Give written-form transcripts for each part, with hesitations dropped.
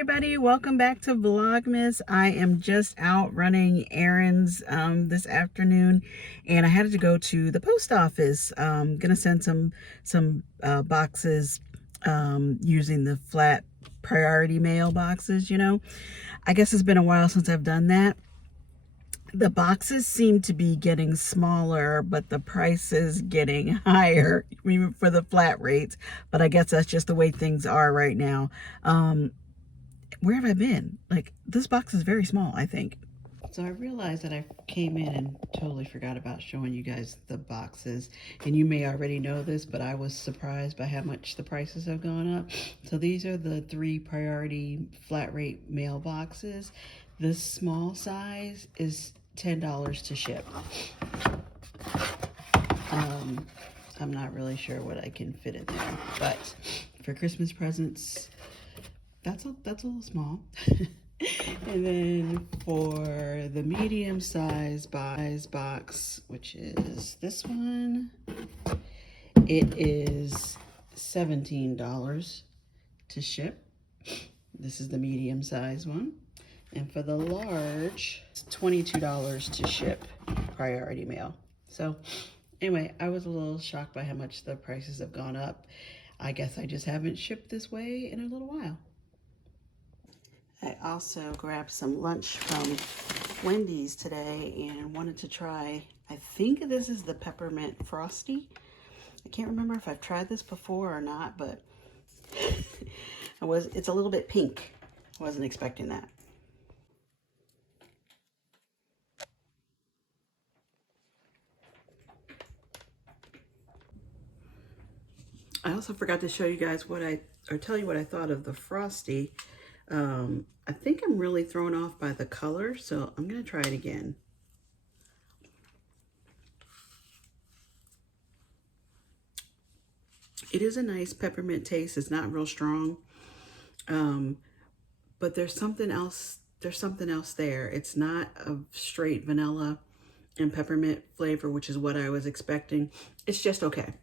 everybody, welcome back to Vlogmas. I am just out running errands this afternoon, and I had to go to the post office. Gonna send some boxes using the flat priority mail boxes. I guess it's been a while since I've done that. The boxes seem to be getting smaller, but the prices getting higher, even for the flat rates. But I guess that's just the way things are right now. Where have I been? Like, this box is very small, I think. So I realized that I came in and totally forgot about showing you guys the boxes. And you may already know this, but I was surprised by how much the prices have gone up. So these are the 3 priority flat rate mail boxes. This small size is $10 to ship. I'm not really sure what I can fit in there, but for Christmas presents, that's a little small. And then for the medium size box, which is this one, it is $17 to ship. This is the medium size one. And for the large, it's $22 to ship, priority mail. So anyway, I was a little shocked by how much the prices have gone up. I guess I just haven't shipped this way in a little while. I also grabbed some lunch from Wendy's today and wanted to try, I think this is the peppermint frosty. I can't remember if I've tried this before or not, but it's a little bit pink. I wasn't expecting that. I also forgot to show you guys tell you what I thought of the frosty. I think I'm really thrown off by the color, so I'm going to try it again. It is a nice peppermint taste. It's not real strong, but there's something else. There's something else there. It's not a straight vanilla and peppermint flavor, which is what I was expecting. It's just okay.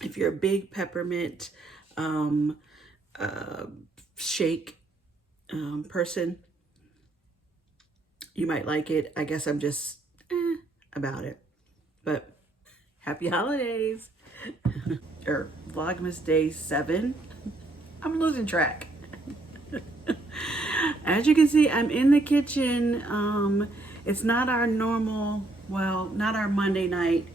If you're a big peppermint shake person, you might like it. I guess I'm just about it. But happy holidays. Or Vlogmas Day 7. I'm losing track. As you can see, I'm in the kitchen. It's not our normal, well, not our Monday night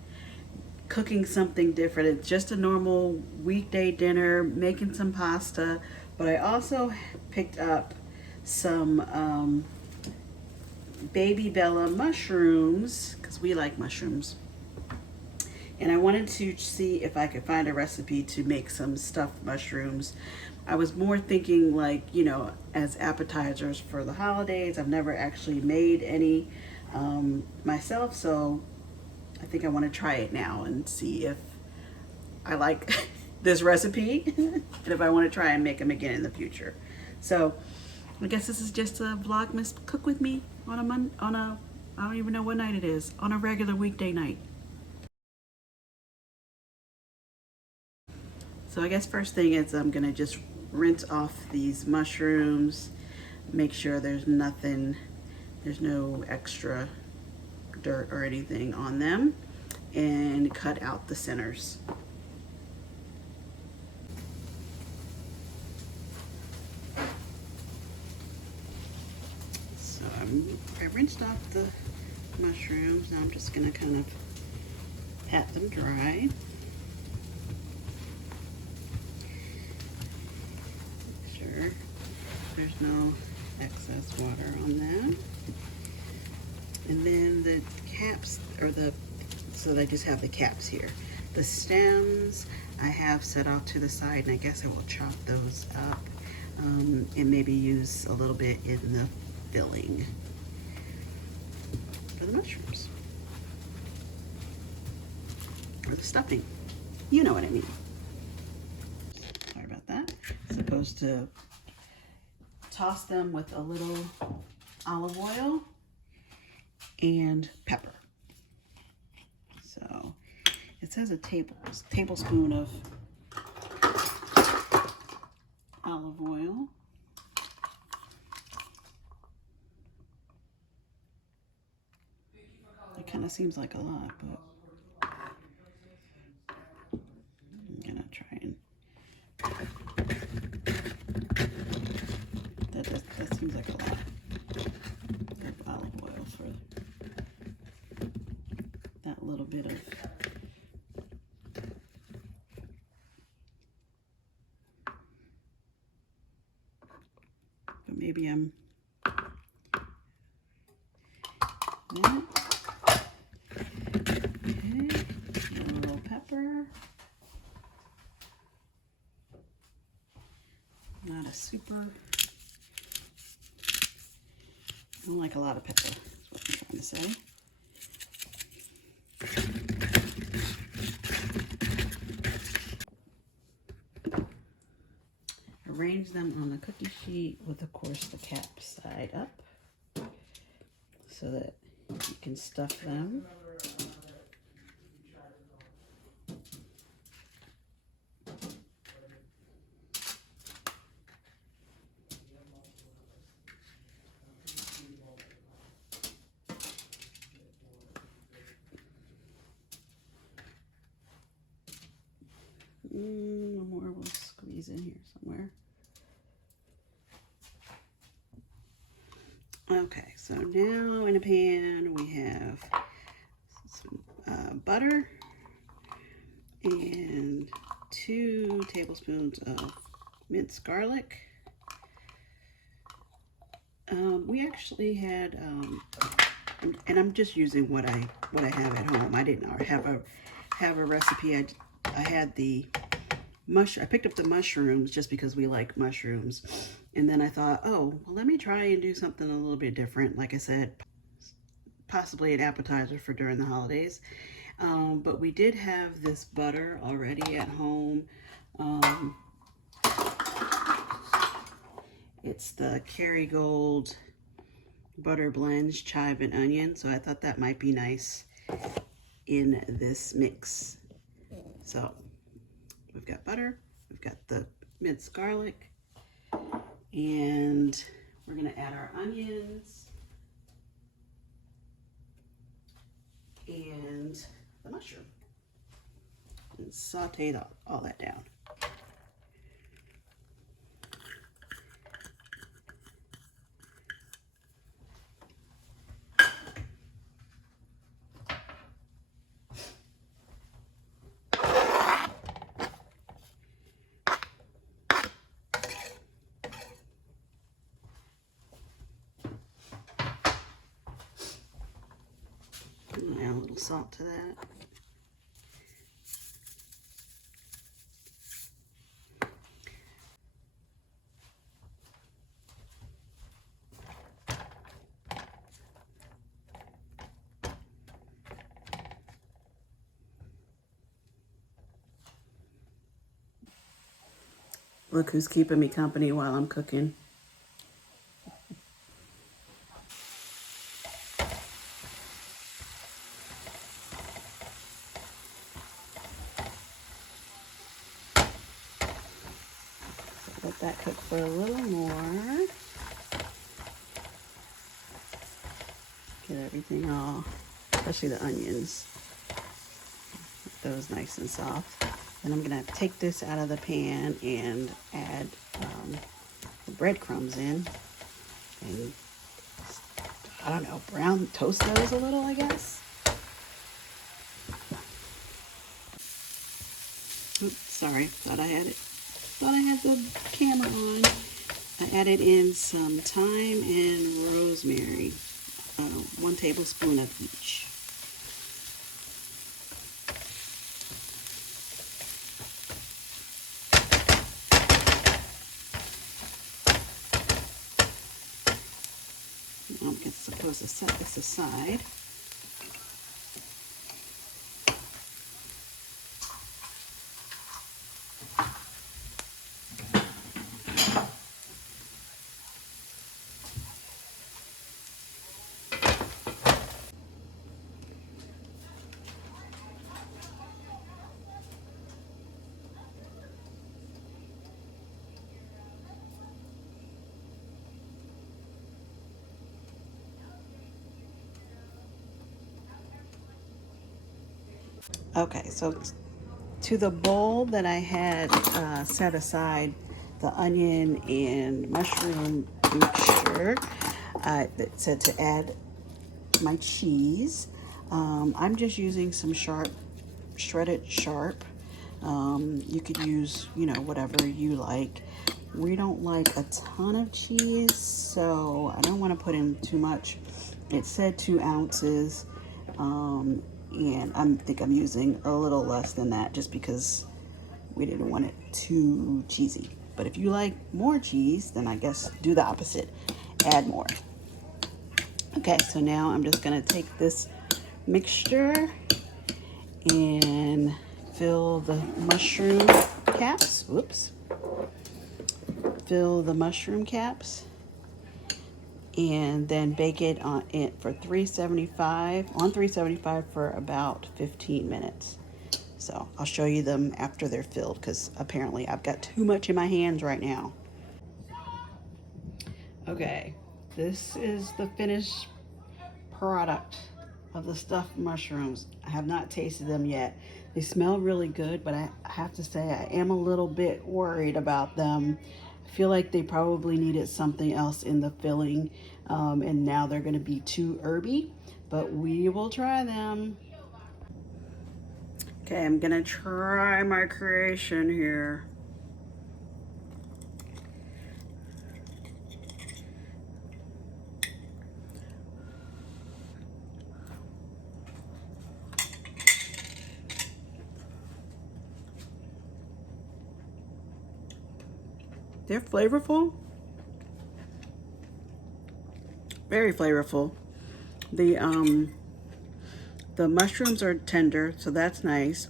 cooking something different. It's just a normal weekday dinner, making some pasta. But I also picked up some baby Bella mushrooms, because we like mushrooms. And I wanted to see if I could find a recipe to make some stuffed mushrooms. I was more thinking like, as appetizers for the holidays. I've never actually made any myself, so I think I want to try it now and see if I like this recipe and if I want to try and make them again in the future. So I guess this is just a Vlogmas cook with me on a I don't even know what night it is, on a regular weekday night. So I guess first thing is I'm gonna just rinse off these mushrooms, make sure there's no extra dirt or anything on them, and cut out the centers. So I rinsed off the mushrooms. Now I'm just gonna kind of pat them dry. Make sure there's no excess water on them. And then the caps, so I just have the caps here. The stems I have set off to the side, and I guess I will chop those up and maybe use a little bit in the filling for the mushrooms. Or the stuffing. You know what I mean. Sorry about that. Supposed to toss them with a little olive oil and pepper. So it says a tablespoon of olive oil. kind of seems like a lot, but I'm gonna try and that seems like a lot of olive oil for that little bit of. But maybe I'm that. Okay, a little pepper. Not a super. I don't like a lot of pepper, is what I'm trying to say. Arrange them on the cookie sheet with, of course, the cap side up so that you can stuff them. One more will squeeze in here somewhere. Okay, so now in a pan we have some butter and 2 tablespoons of minced garlic. We actually had, and I'm just using what I have at home. I didn't have a recipe. I had the I picked up the mushrooms just because we like mushrooms, and then I thought, oh, well, let me try and do something a little bit different. Like I said, possibly an appetizer for during the holidays. But we did have this butter already at home. It's the Kerrygold butter blends, chive and onion, so I thought that might be nice in this mix. So we've got butter, we've got the minced garlic, and we're gonna add our onions and the mushroom and saute all that down. Add a little salt to that. Look who's keeping me company while I'm cooking. Let that cook for a little more. Get everything all, especially the onions, get those nice and soft. Then I'm gonna take this out of the pan and add the breadcrumbs in, and I don't know, toast those a little, I guess. Oops, sorry, thought I had the camera on. I added in some thyme and rosemary, 1 tablespoon of each. I'm supposed to set this aside. Okay, so to the bowl that I had set aside, the onion and mushroom mixture, that said to add my cheese. I'm just using some shredded sharp. You could use, whatever you like. We don't like a ton of cheese, so I don't want to put in too much. It said 2 ounces, and I think I'm using a little less than that just because we didn't want it too cheesy. But if you like more cheese, then I guess do the opposite. Add more. Okay, so now I'm just gonna take this mixture and fill the mushroom caps. Whoops. Fill the mushroom caps and then bake it on 375 for about 15 minutes. So I'll show you them after they're filled because apparently I've got too much in my hands right now. Okay, this is the finished product of the stuffed mushrooms. I have not tasted them yet. They smell really good, but I have to say I am a little bit worried about them. I feel like they probably needed something else in the filling, and now they're going to be too herby, but we will try them. Okay, I'm going to try my creation here. They're flavorful. Very flavorful. The mushrooms are tender, so that's nice.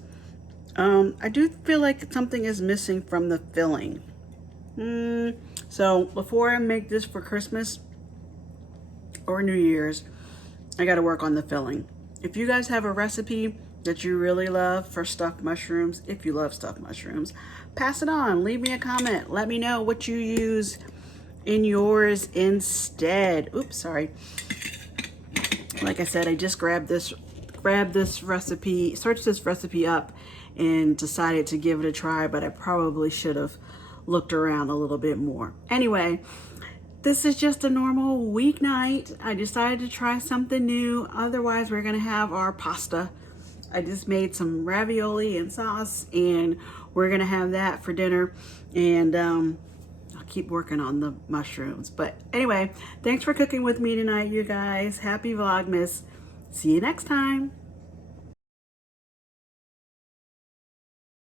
I do feel like something is missing from the filling. So before I make this for Christmas or New Year's, I got to work on the filling. If you guys have a recipe that you really love for stuffed mushrooms, if you love stuffed mushrooms, pass it on. Leave me a comment. Let me know what you use in yours instead. Oops, sorry. Like I said, I just grabbed this recipe, searched this recipe up and decided to give it a try, but I probably should have looked around a little bit more. Anyway, this is just a normal weeknight. I decided to try something new. Otherwise, we're gonna have our pasta. I just made some ravioli and sauce, and we're gonna have that for dinner. And I'll keep working on the mushrooms. But anyway, thanks for cooking with me tonight, you guys. Happy Vlogmas. See you next time.